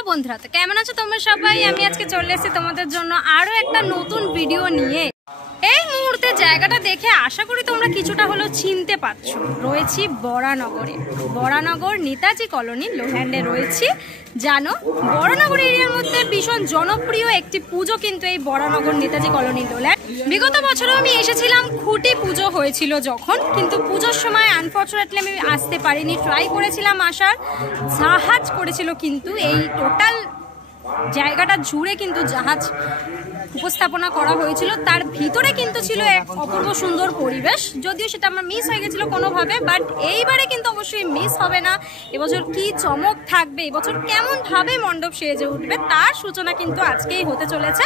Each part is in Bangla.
হ্যালো বন্ধুরা, তো কেমন আছো তোমরা সবাই? আমি আজকে চলে এসেছি তোমাদের জন্য আরো একটা নতুন ভিডিও নিয়ে। এই মুহূর্তে জায়গাটা দেখে আশা করি তোমরা কিছুটা হলেও চিনতে পারছো। রয়েছি বরানগরে, বরানগর নেতাজি কলোনি লোহ্যান্ডে রয়েছি। জানো, বরানগর এরিয়ার মধ্যে ভীষণ জনপ্রিয় একটি পুজো কিন্তু এই বরানগর নেতাজি কলোনি লোহ্যান্ড। বিগত বছরও আমি এসেছিলাম, খুঁটি পুজো হয়েছিল যখন, কিন্তু পুজোর সময় আনফর্চুনেটলি আমি আসতে পারিনি। ট্রাই করেছিলাম আসার, জাহাজ করেছিল কিন্তু এই টোটাল জায়গাটা জুড়ে কিন্তু জাহাজ উপস্থাপনা করা হয়েছিল। তার ভিতরে কিন্তু ছিল এক অপূর্ব সুন্দর পরিবেশ, যদিও সেটা আমার মিস হয়ে গেছিল কোনোভাবে। বাট এইবারে কিন্তু অবশ্যই মিস হবে না। এবছর কি চমক থাকবে, এবছর কেমন ভাবে মণ্ডপ সেজে উঠবে, তার সূচনা কিন্তু আজকেই হতে চলেছে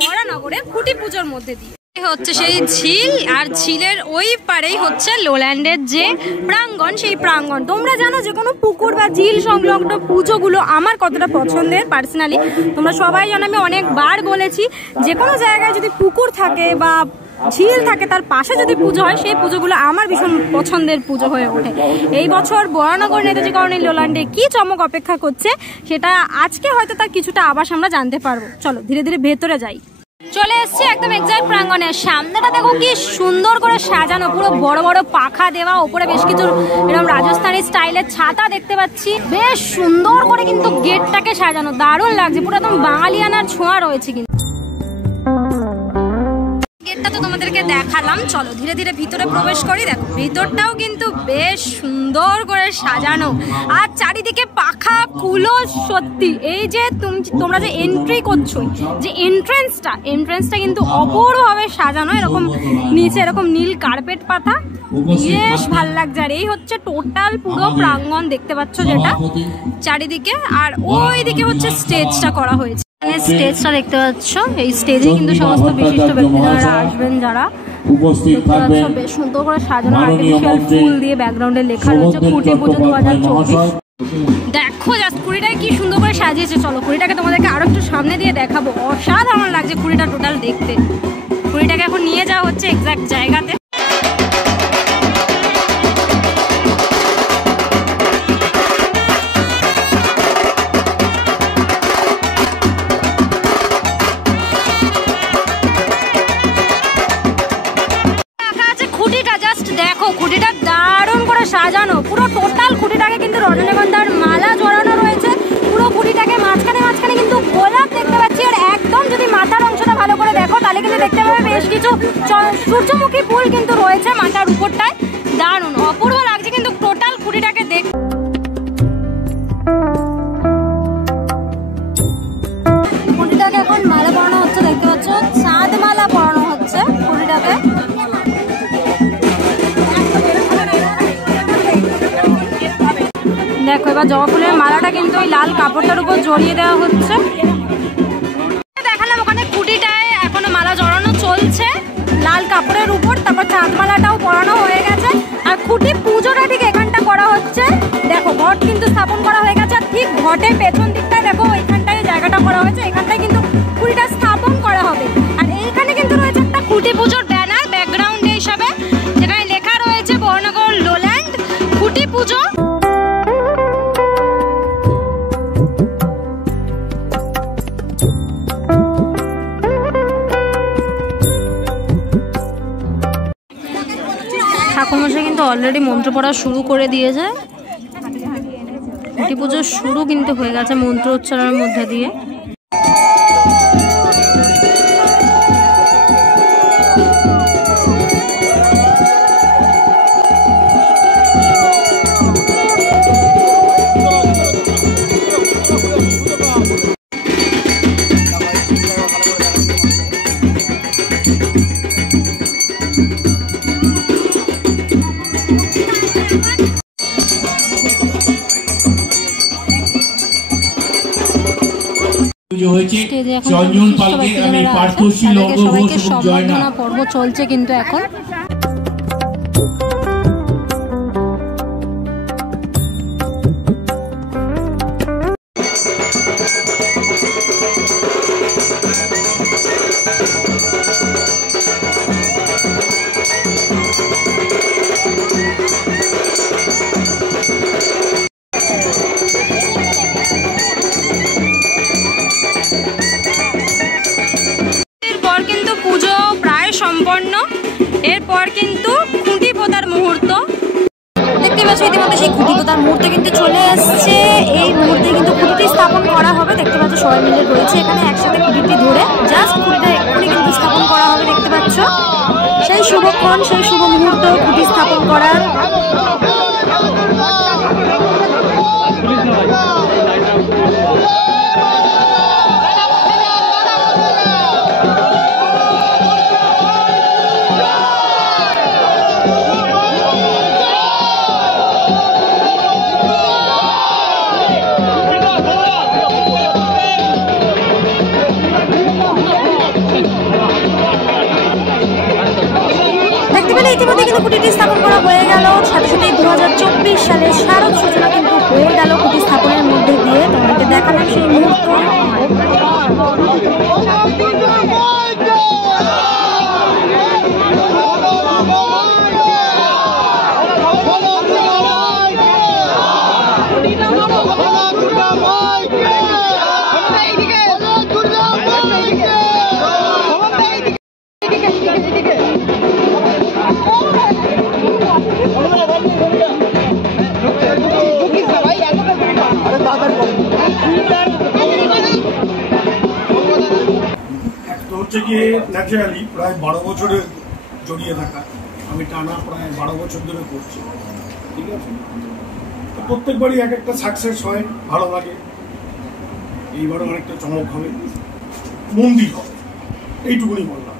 বরানগরের খুঁটি পুজোর মধ্যে দিয়ে। হচ্ছে সেই ঝিল, আর ঝিলের ওই পারেই হচ্ছে লোল্যান্ডের যে প্রাঙ্গণ, সেই প্রাঙ্গণ। তোমরা জানো যে কোনো পুকুর বা ঝিল সংলগ্ন পুজোগুলো আমার কতটা পছন্দের পার্সোনালি। তোমরা সবাই জানো, আমি অনেকবার বলেছি যে কোনো জায়গায় যদি পুকুর থাকে বা ঝিল থাকে, তার পাশে যদি পুজো হয়, সেই পুজোগুলো আমার ভীষণ পছন্দের পুজো হয়ে ওঠে। এই বছর বরানগর নেতাজি কলোনি লোল্যান্ডে কি চমক অপেক্ষা করছে, সেটা আজকে হয়তো তার কিছুটা আভাস আমরা জানতে পারবো। চলো ধীরে ধীরে ভেতরে যাই। চলে এসছি একদম এক্সাক্ট প্রাঙ্গণের সামনেটা। দেখো কি সুন্দর করে সাজানো, পুরো বড় বড় পাখা দেওয়া, উপরে বেশ কিছু এরকম রাজস্থানী স্টাইলের ছাতা দেখতে পাচ্ছি। বেশ সুন্দর করে কিন্তু গেটটাকে সাজানো, দারুণ লাগছে, পুরো একদম বাঙালিয়ানার ছোঁয়া রয়েছে কিন্তু। গেটটা তো তোমাদেরকে দেখালাম, চলো ধীরে ধীরে ভিতরে প্রবেশ করি। দেখো ভিতরটাও কিন্তু বেশ সুন্দর করে সাজানো, আর চারিদিকে পাখা কুলো। সত্যি এই যে তোমরা যে এন্ট্রি করছো, যে এন্ট্রেন্সটা কিন্তু অপূর্বভাবে সাজানো। এরকম নিচে এরকম নীল কার্পেট পাতা, বেশ ভাল লাগছে। আর এই হচ্ছে টোটাল পুরো প্রাঙ্গণ দেখতে পাচ্ছ যেটা চারিদিকে। আর ওই দিকে হচ্ছে স্টেজটা করা হয়েছে। স্টেজটা দেখতে পাচ্ছ, এই স্টেজে কিন্তু সমস্ত বিশিষ্ট ব্যক্তিরা আসবেন, যারা বেশ সুন্দর করে সাজানো, আর্টিফিশিয়াল ফুল দিয়ে ব্যাকগ্রাউন্ডে লেখা রয়েছে খুঁটি পুজো 2024। দেখো জাস্ট কুড়িটাকে কি সুন্দর করে সাজিয়েছে। চলো কুড়িটাকে তোমাদেরকে আরো একটু সামনে দিয়ে দেখাবো। অসাধারণ লাগছে কুড়িটা টোটাল দেখতে। কুড়িটাকে এখন নিয়ে যাওয়া হচ্ছে এক্সাক্ট জায়গাতে। দেখো খুঁটিটা দারুণ করে সাজানো, পুরো টোটাল খুঁটিটাকে কিন্তু রজনীগন্ধার মালা জড়ানো রয়েছে। পুরো খুঁটিটাকে মাঝখানে কিন্তু গোলাপ দেখতে পাচ্ছি। আর একদম যদি মাথার অংশটা ভালো করে দেখো, তাহলে কিন্তু দেখতে পাবে বেশ কিছু সূর্যমুখী ফুল কিন্তু রয়েছে মাথার উপরটায়। দারুণ অপূর্ব লাগছে কিন্তু টোটাল খুঁটিটাকে দেখ। খুঁটিটাকে এখন মালা পরানো হচ্ছে, দেখতে পাচ্ছ চাঁদ মালা পরানো হচ্ছে খুঁটিটাকে। দেখো এবার জবা ফুলের মালাটা কিন্তু ওই লাল কাপড়টার উপর জড়িয়ে দেওয়া হচ্ছে। দেখালাম ওখানে খুঁটিটায় এখনো মালা জড়ানো চলছে লাল কাপড়ের উপর। তারপর চাঁদ মালাটাও পরানো হয়ে গেছে। আর খুঁটি পুজোটা ঠিক এখানটা করা হচ্ছে। দেখো ঘট কিন্তু স্থাপন করা হয়ে গেছে। আর ঠিক ঘটের পেছন দিকটায় দেখো এইখানটায় জায়গাটা করা হয়েছে, এখানটায় কিন্তু খুঁটিটা স্থাপন করা হবে। আর এইখানে কিন্তু রয়েছে একটা খুঁটি পুজোর ব্যানার ব্যাকগ্রাউন্ডে হিসাবে, যেখানে লেখা রয়েছে বরানগর লোল্যান্ড খুঁটি পুজো। ঠাকুরমশাই কিন্তু অলরেডি মন্ত্র পড়া শুরু করে দিয়েছে। খুঁটি পুজো শুরু কিন্তু হয়ে গেছে মন্ত্র উচ্চারণের মধ্যে দিয়ে। সবাইকে সম্বর্ধনা পর্ব চলছে কিন্তু এখন। সম্পন্ন। এরপর কিন্তু খুঁটি পোতার মুহূর্ত। দেখতে পাচ্ছ ইতিমধ্যে সেই খুঁটি পোতার মুহূর্ত কিন্তু চলে আসছে। এই মুহূর্তে কিন্তু খুঁটিটি স্থাপন করা হবে। দেখতে পাচ্ছ সবাই মিলে রয়েছে এখানে একসাথে খুঁটিটি ধরে জাস্ট খুঁটিটা এক্ষুনি কিন্তু স্থাপন করা হবে। দেখতে পাচ্ছ সেই শুভক্ষণ, সেই শুভ মুহূর্ত খুঁটি স্থাপন করার। ইতিমধ্যে কিন্তু খুঁটিটি স্থাপন করা হয়ে গেল। সাথে সাথে 2024 সালে শারদ সূচনা কিন্তু হয়ে গেল খুঁটি স্থাপনের মধ্যে দিয়ে। তোমাদেরকে দেখালাম সেই মুহূর্ত। ন্যাচারালি প্রায় 12 বছরে জড়িয়ে থাকা, আমি টানা প্রায় 12 বছর ধরে করছি, ঠিক আছে। তো প্রত্যেকবারই এক একটা সাকসেস হয়, ভালো লাগে। এইবারও অনেকটা চমক হবে, মন্দির হবে, এইটুকুনি বললাম।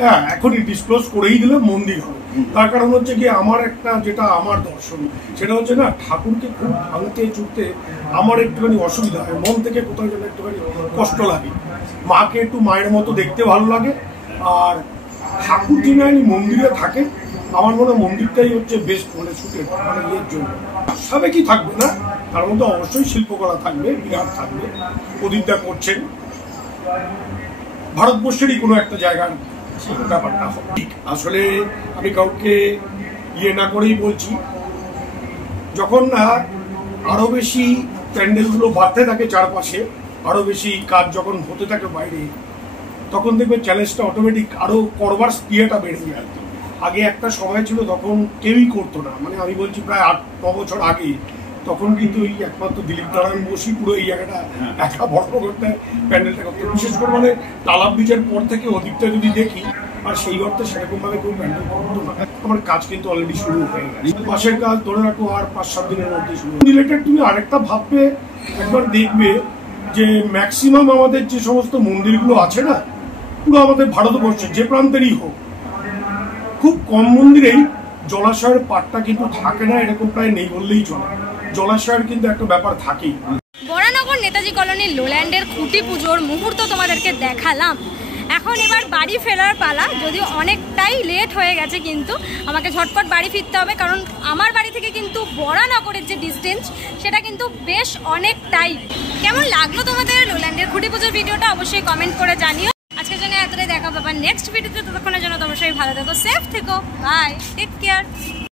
হ্যাঁ, এখনই ডিসক্লোজ করেই দিলে মন্দির হবে। তার কারণ হচ্ছে কি, আমার একটা যেটা আমার দর্শন, সেটা হচ্ছে না, ঠাকুরকে খুব ভাঙতে চুটতে আমার একটুখানি অসুবিধা হয়, মন থেকে কোথাও যেন একটুখানি কষ্ট লাগে। মাকে একটু মায়ের মতো দেখতে ভালো লাগে। আর ঠাকুর যিনি মন্দিরে থাকে, আমার মনে হয় মন্দিরটাই হচ্ছে বেস্ট, মানে শুটের মানে ইয়ের জন্য। সাবেকি থাকবে না, তার মধ্যে অবশ্যই শিল্পকলা থাকবে, বিরাট থাকবে। প্রদীপদা করছেন, ভারতবর্ষেরই কোনো একটা জায়গার ব্যাপারটা হবে। আসলে আমি কাউকে ইয়ে না করেই বলছি, যখন না আরো বেশি প্যান্ডেলগুলো বাড়তে থাকে চারপাশে, আরো বেশি কাজ যখন হতে থাকে বাইরে, তখন দেখবে চ্যালেঞ্জটা অটোমেটিক আরো করবার স্পিডটা বেড়ে যায়। আগে একটা সময় ছিল তখন কেউই করতো না, মানে আমি বলছি প্রায় 8-9 বছর আগে, তখন কিন্তু এই একমাত্র দিলীপ নারায়ণ বসি পুরো এই জায়গাটা একা বড় করতে প্যান্ডেলটা করতো। বিশেষ করে মানে তালাব ব্রিজের পর থেকে অধিকটা যদি দেখি, আর সেই অর্থে সেরকম ভাবে কেউ প্যান্ডেল করতো না। আমার কাজ কিন্তু অলরেডি শুরু হয়ে গেছে, মাসের কাজ ধরে রাখো আর 5-7 দিনের মধ্যে শুরু। রিলেটেড তুমি আরেকটা ভাববে, একবার দেখবে যে ম্যাক্সিমাম আমাদের যে সমস্ত মন্দিরগুলো আছে না, পুরো আমাদের ভারতবর্ষের যে প্রান্তেরই হোক, খুব কম মন্দিরেই জলাশয়ের পাটটা কিন্তু থাকে না, এরকম প্রায় নেই বললেই চলে। জলাশয়ের কিন্তু একটা ব্যাপার থাকেই। বরানগর নেতাজি কলোনির লোল্যান্ডের খুঁটি পুজোর মুহূর্ত তোমাদেরকে দেখালাম। এখন এবার বাড়ি ফেরার পালা, যদিও অনেকটাই লেট হয়ে গেছে, কিন্তু আমাকে ঝটপট বাড়ি ফিরতে হবে, কারণ আমার বাড়ি থেকে কিন্তু বরানগরের যে ডিস্টেন্স সেটা কিন্তু বেশ অনেকটাই। কেমন লাগলো তোমাদের লোল্যান্ডের খুঁটি পুজোর ভিডিওটা অবশ্যই কমেন্ট করে জানিও। আজকের জন্য এতটাই, দেখা পাবা নেক্সট ভিডিওতে। ততক্ষণের জন্য অবশ্যই ভালো থেকো, সেফ থেকো, বাই, টেক কেয়ার।